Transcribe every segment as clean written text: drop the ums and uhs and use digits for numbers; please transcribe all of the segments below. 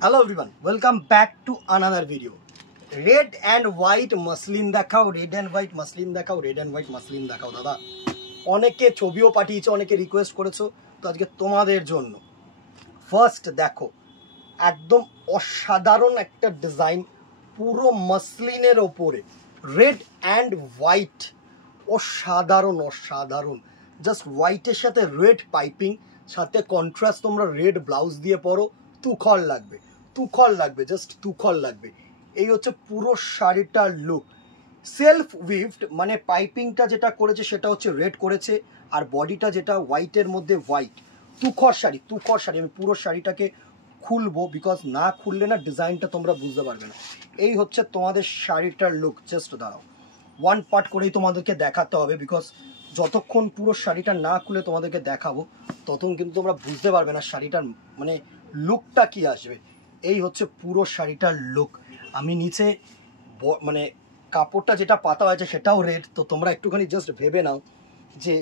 Hello everyone, welcome back to another video. Red and white muslin দেখাও, red and white muslin দেখাও, red and white muslin দেখাও দাদা। অনেকে ছবিও পাঠিয়েছো, অনেকে রিকোয়েস্ট করেছো, তো আজকে তোমাদের জন্য ফার্স্ট দেখো একদম অসাধারণ একটা ডিজাইন পুরো মাসলিনের ওপরে রেড অ্যান্ড হোয়াইট। অসাধারণ অসাধারণ, জাস্ট হোয়াইটের সাথে রেড পাইপিং, সাথে কন্ট্রাস্ট তোমরা রেড ব্লাউজ দিয়ে পরো, তুখর লাগবে, তুখর লাগবে, জাস্ট তুখর লাগবে। এই হচ্ছে পুরো শাড়িটার লুক। সেলফ উইভড মানে পাইপিংটা যেটা করেছে সেটা হচ্ছে রেড করেছে, আর বডিটা যেটা হোয়াইটের মধ্যে হোয়াইট। তুখর শাড়ি, তুখর শাড়ি। আমি পুরো শাড়িটাকে খুলবো, বিকজ না খুললে না ডিজাইনটা তোমরা বুঝতে পারবে না। এই হচ্ছে তোমাদের শাড়িটার লুক। জাস্ট দাঁড়াও, ওয়ান পার্ট করেই তোমাদেরকে দেখাতে হবে, বিকজ যতক্ষণ পুরো শাড়িটা না খুলে তোমাদেরকে দেখাবো ততক্ষণ কিন্তু তোমরা বুঝতে পারবে না শাড়িটার মানে লুকটা কি আসবে। এই হচ্ছে পুরো শাড়িটার লুক। আমি নিচে মানে কাপড়টা যেটা পাতা হয়েছে সেটাও রেড, তো তোমরা একটুখানি জাস্ট ভেবে নাও যে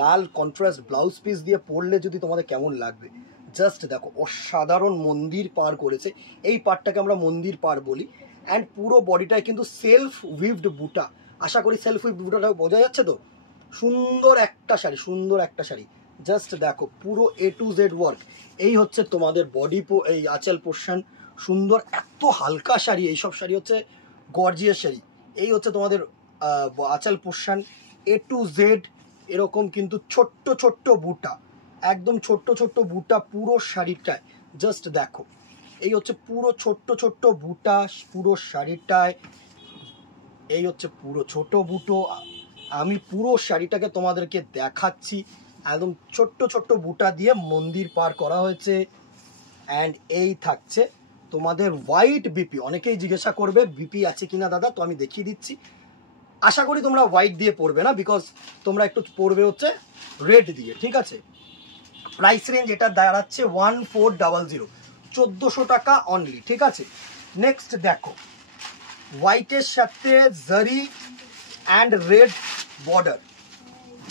লাল কন্ট্রাস্ট ব্লাউজ পিস দিয়ে পরলে যদি তোমাদের কেমন লাগবে। জাস্ট দেখো, অসাধারণ মন্দির পার করেছে। এই পার্টটাকে আমরা মন্দির পার বলি। অ্যান্ড পুরো বডিটায় কিন্তু সেলফ উইভড বুটা, আশা করি সেলফ উইভড বুটাটা বোঝা যাচ্ছে তো। সুন্দর একটা শাড়ি, সুন্দর একটা শাড়ি। জাস্ট দেখো পুরো এ টু জেড ওয়ার্ক। এই হচ্ছে তোমাদের বডি, এই আঁচল পোর্শন সুন্দর, এত হালকা শাড়ি। এইসব শাড়ি হচ্ছে গর্জিয়াস শাড়ি। এই হচ্ছে তোমাদের আঁচল পোর্শন, এ টু জেড এরকম কিন্তু ছোট্ট ছোট্ট বুটা, একদম ছোট্ট ছোট্ট বুটা পুরো শাড়িটায়। জাস্ট দেখো, এই হচ্ছে পুরো ছোট্ট ছোট্ট বুটা পুরো শাড়িটায়। এই হচ্ছে পুরো ছোট বুটো। আমি পুরো শাড়িটাকে তোমাদেরকে দেখাচ্ছি, একদম ছোট্ট ছোট্ট বুটা দিয়ে মন্দির পার করা হয়েছে। অ্যান্ড এই থাকছে তোমাদের হোয়াইট বিপি। অনেকেই জিজ্ঞাসা করবে বিপি আছে কিনা দাদা, তো আমি দেখিয়ে দিচ্ছি। আশা করি তোমরা হোয়াইট দিয়ে পরবে না, বিকজ তোমরা একটু পরবে হচ্ছে রেড দিয়ে, ঠিক আছে। প্রাইস রেঞ্জ এটা দাঁড়াচ্ছে 1400, 1400 টাকা অনলি, ঠিক আছে। নেক্সট দেখো, হোয়াইটের সাথে জারি অ্যান্ড রেড বর্ডার।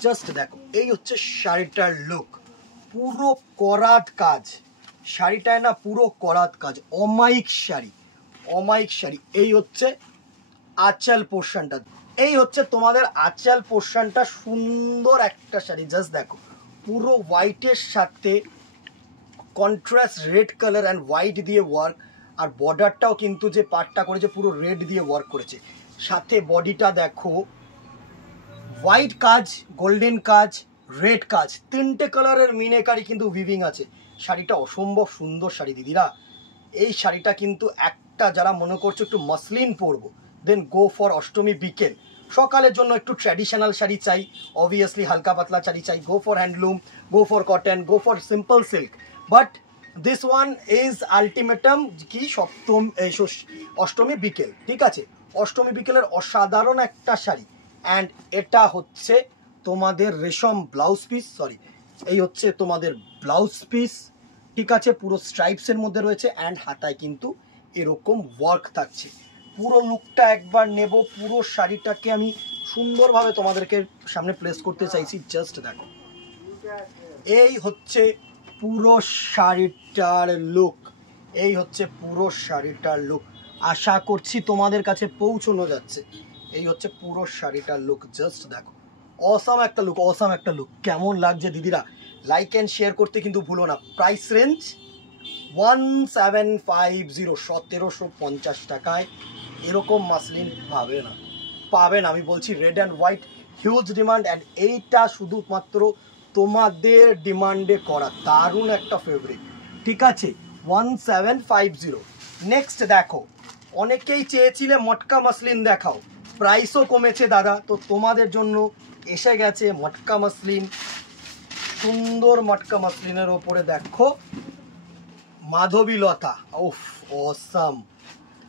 জাস্ট দেখো, এই হচ্ছে শাড়িটার লুক। পুরো করাত কাজ শাড়িটায়, না পুরো করাত কাজ, অমায়িক শাড়ি, অমায়িক শাড়ি। এই হচ্ছে আঁচল পোর্শনটা, এই হচ্ছে তোমাদের আঁচল পোর্শনটা। সুন্দর একটা শাড়ি। জাস্ট দেখো, পুরো হোয়াইটের সাথে contrast red colour and white দিয়ে ওয়ার্ক। আর বর্ডারটাও কিন্তু যে পার্টটা করেছে পুরো রেড দিয়ে ওয়ার্ক করেছে। সাথে বডিটা দেখো, হোয়াইট কাজ, গোল্ডেন কাজ, রেড কাজ, তিনটে কালারের মিনেকারি কিন্তু উইভিং আছে। শাড়িটা অসম্ভব সুন্দর শাড়ি দিদিরা। এই শাড়িটা কিন্তু একটা, যারা মনে করছো একটু মাসলিন পরবো, দেন গো ফর অষ্টমী বিকেল। সকালের জন্য একটু ট্র্যাডিশনাল শাড়ি চাই, অবভিয়াসলি হালকা পাতলা শাড়ি চাই, go for handloom, go for cotton, go for simple silk. But this one is ultimatum কি অষ্টমী বিকেল, ঠিক আছে। অষ্টমী বিকেলের অসাধারণ একটা শাড়ি। অ্যান্ড এটা হচ্ছে তোমাদের রেশম ব্লাউজ পিস, সরি, এই হচ্ছে তোমাদের ব্লাউজ পিস, ঠিক আছে। পুরো স্ট্রাইপসের মধ্যে রয়েছে অ্যান্ড হাতায় কিন্তু এরকম ওয়ার্ক থাকছে। পুরো লুকটা একবার নেব, পুরো শাড়িটাকে আমি সুন্দরভাবে তোমাদেরকে সামনে প্লেস করতে চাইছি। জাস্ট দেখো, এই হচ্ছে পুরো শাড়িটার লুক, এই হচ্ছে পুরো শাড়িটার লুক। আশা করছি তোমাদের কাছে পৌঁছানো যাচ্ছে। এই হচ্ছে পুরো শাড়িটার লুক। জাস্ট দেখো, অসাম একটা লুক, অসাম একটা লুক। কেমন লাগছে দিদিরা, লাইক অ্যান্ড শেয়ার করতে কিন্তু ভুলো না। প্রাইস রেঞ্জ 1750, 1750 টাকায় এরকম মাসলিন পাবে না, পাবে না। আমি বলছি red and white huge demand, and এইটা শুধুমাত্র তোমাদের ডিমান্ডে করা দারুণ একটা ফেভারিট, ঠিক আছে। 1750। নেক্সট দেখো, অনেকেই চেয়েছিলে মটকা মাসলিন দেখাও, প্রাইসও কমেছে দাদা, তো তোমাদের জন্য এসে গেছে মটকা মাসলিন। সুন্দর মটকা মাসলিনের ওপরে দেখো মাধবীলতা, উফ অসাম,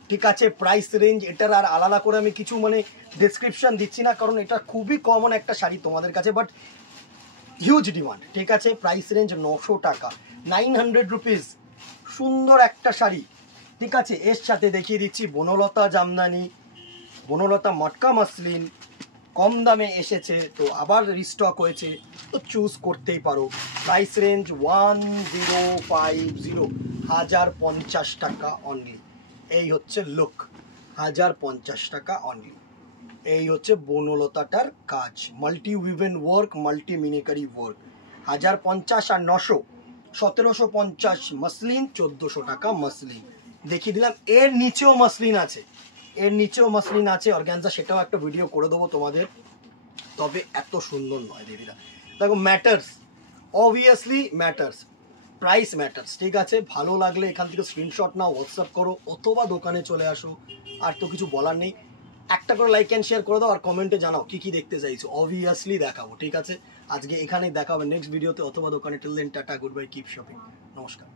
ঠিক আছে। প্রাইস রেঞ্জ এটার আর আলাদা করে আমি কিছু মানে ডেসক্রিপশন দিচ্ছি না, কারণ এটা খুবই কমন একটা শাড়ি তোমাদের কাছে, বাট হিউজ ডিমান্ড, ঠিক আছে। প্রাইস রেঞ্জ 900 টাকা, 900 রুপিস। সুন্দর একটা শাড়ি, ঠিক আছে। এর সাথে দেখিয়ে দিচ্ছি বনলতা জামদানি, বনলতা মটকা মাসলিন, কম দামে এসেছে, তো আবার রিস্টক হয়েছে, তো চুজ করতেই পারো। প্রাইস রেঞ্জ 1050, 1050 টাকা অনলি। এই হচ্ছে লুক, 1050 টাকা অনলি। এই হচ্ছে বনলতাটার কাজ, মাল্টি উইভেন ওয়ার্ক, মাল্টি মিনিকারি ওয়ার্ক। 1050 আর 900, 1750 মসলিন, 1400 টাকা মসলিন দেখিয়ে দিলাম। এর নিচেও মসলিন আছে, এর নিচেও মসলিন আছে অর্গানজা, সেটাও একটা ভিডিও করে দেবো তোমাদের, তবে এত সুন্দর নয় দিদিরা। দেখো matters, obviously matters, price matters, ঠিক আছে। ভালো লাগলে এখান থেকে স্ক্রিনশট নাও, হোয়াটসঅ্যাপ করো অথবা দোকানে চলে আসো, আর তো কিছু বলার নেই। একটা করে লাইক অ্যান্ড শেয়ার করে দাও আর কমেন্টে জানাও কি কি দেখতে চাইছো, অবভিয়াসলি দেখাবো, ঠিক আছে। আজকে এখানেই দেখা হবে নেক্সট ভিডিওতে অথবা দোকানে। Till then tata, good bye, keep shopping, নমস্কার।